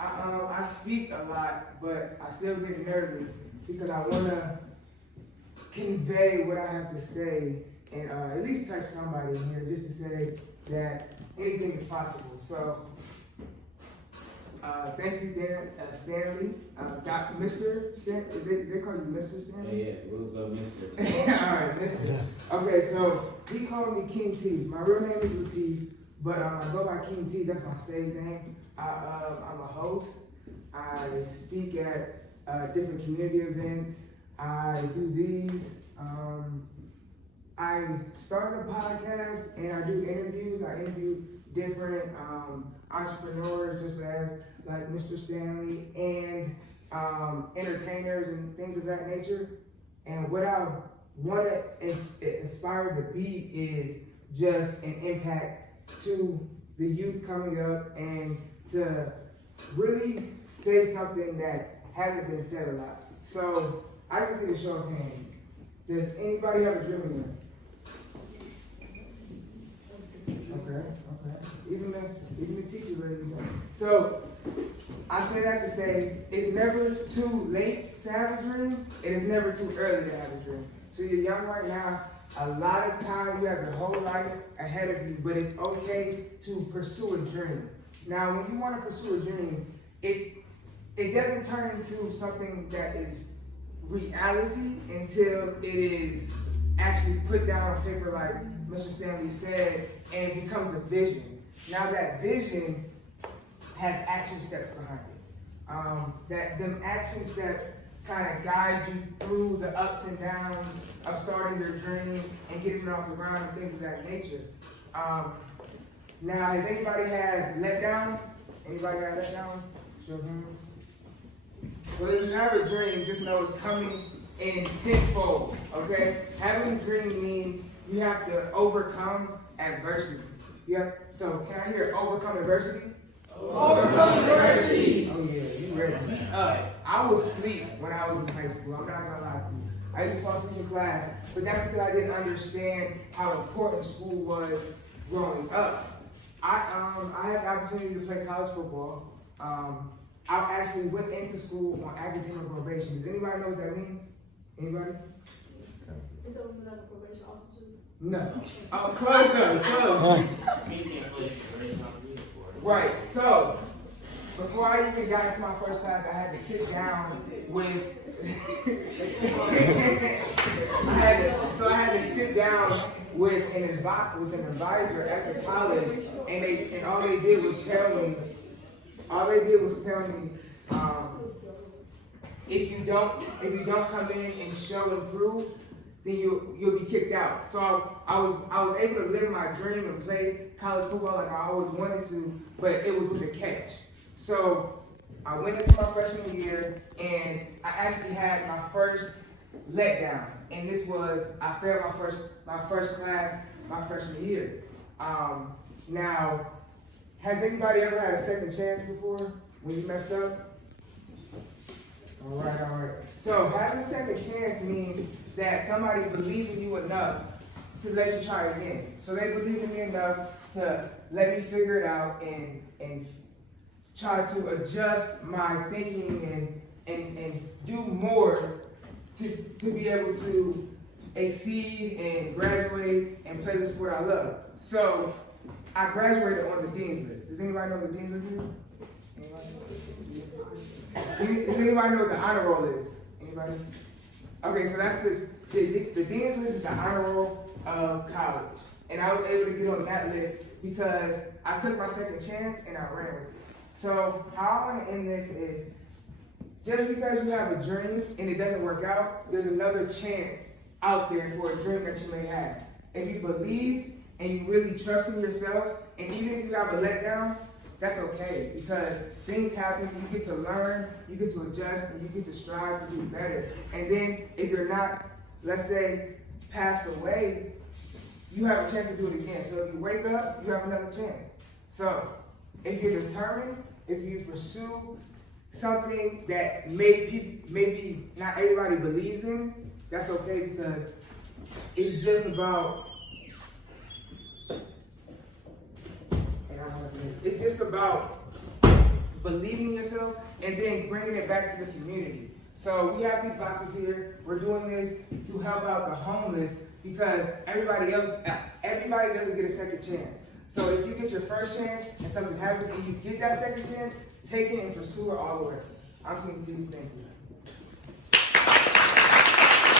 I speak a lot, but I still get nervous because I want to convey what I have to say and at least touch somebody in here just to say that anything is possible. So, thank you, Dan, Stanley. Mr. Stanley, they call you Mr. Stanley? Yeah, we'll go Mr. All right, Mr. Okay, so he called me Kingtif. My real name is Latif, but I go by Kingtif. That's my stage name. I'm a host. I speak at different community events. I do these. I started a podcast and I do interviews. I interview different entrepreneurs, just as like Mr. Stanley, and entertainers and things of that nature. And what I want to aspire to be is just an impact to the youth coming up and to really say something that hasn't been said a lot. So I just need a show of hands. Does anybody have a dream in there? Okay. Even the teacher ladies. So I say that to say it's never too late to have a dream. It is never too early to have a dream. So you're young right now. A lot of time you have your whole life ahead of you, but it's okay to pursue a dream. Now, when you want to pursue a dream, it doesn't turn into something that is reality until it is actually put down on paper, like Mr. Stanley said, and it becomes a vision. Now that vision has action steps behind it. Them action steps kind of guide you through the ups and downs of starting your dream and getting it off the ground and things of that nature. Now, has anybody had letdowns? Anybody had letdowns? Show of hands. Well, if you have a dream, just know it's coming in tenfold, okay? Having a dream means you have to overcome adversity. So can I hear overcome adversity? Overcome adversity! Oh yeah, you ready. I was asleep when I was in high school. I'm not gonna lie to you. I used to fall asleep in class, but that's because I didn't understand how important school was growing up. I had the opportunity to play college football. I actually went into school on academic probation. Does anybody know what that means? Anybody? It don't mean like a probation officer. No. Close though, close. Right, so before I even got into my first class, I had to sit down with I had to sit down with an advisor at the college, and all they did was tell me, if you don't come in and show and prove, then you'll be kicked out. So I was able to live my dream and play college football like I always wanted to, but it was with a catch. So I went into my freshman year and I actually had my first letdown, and this was I failed my first class my freshman year. Now, has anybody ever had a second chance before when you messed up? All right. So having a second chance means that somebody believed in you enough to let you try again. So they believed in me enough to let me figure it out and try to adjust my thinking and do more to be able to exceed and graduate and play the sport I love. So I graduated on the Dean's List. Does anybody know what the Dean's List is? Does anybody know what the honor roll is? Anybody? Okay, so that's the Dean's List is the honor roll of college. And I was able to get on that list because I took my second chance and I ran with it. So how I want to end this is, just because you have a dream and it doesn't work out, there's another chance out there for a dream that you may have. If you believe and you really trust in yourself, and even if you have a letdown, that's okay, because things happen, you get to learn, you get to adjust, and you get to strive to do better. And then if you're not, let's say, passed away, you have a chance to do it again. So if you wake up, you have another chance. So if you're determined, if you pursue something that maybe not everybody believes in, that's okay, because it's just about believing in yourself, and then bringing it back to the community. So we have these boxes here. We're doing this to help out the homeless because everybody doesn't get a second chance. So if you get your first chance and something happens and you get that second chance, take it and pursue it all the way. I'm Kingtif. Thank you.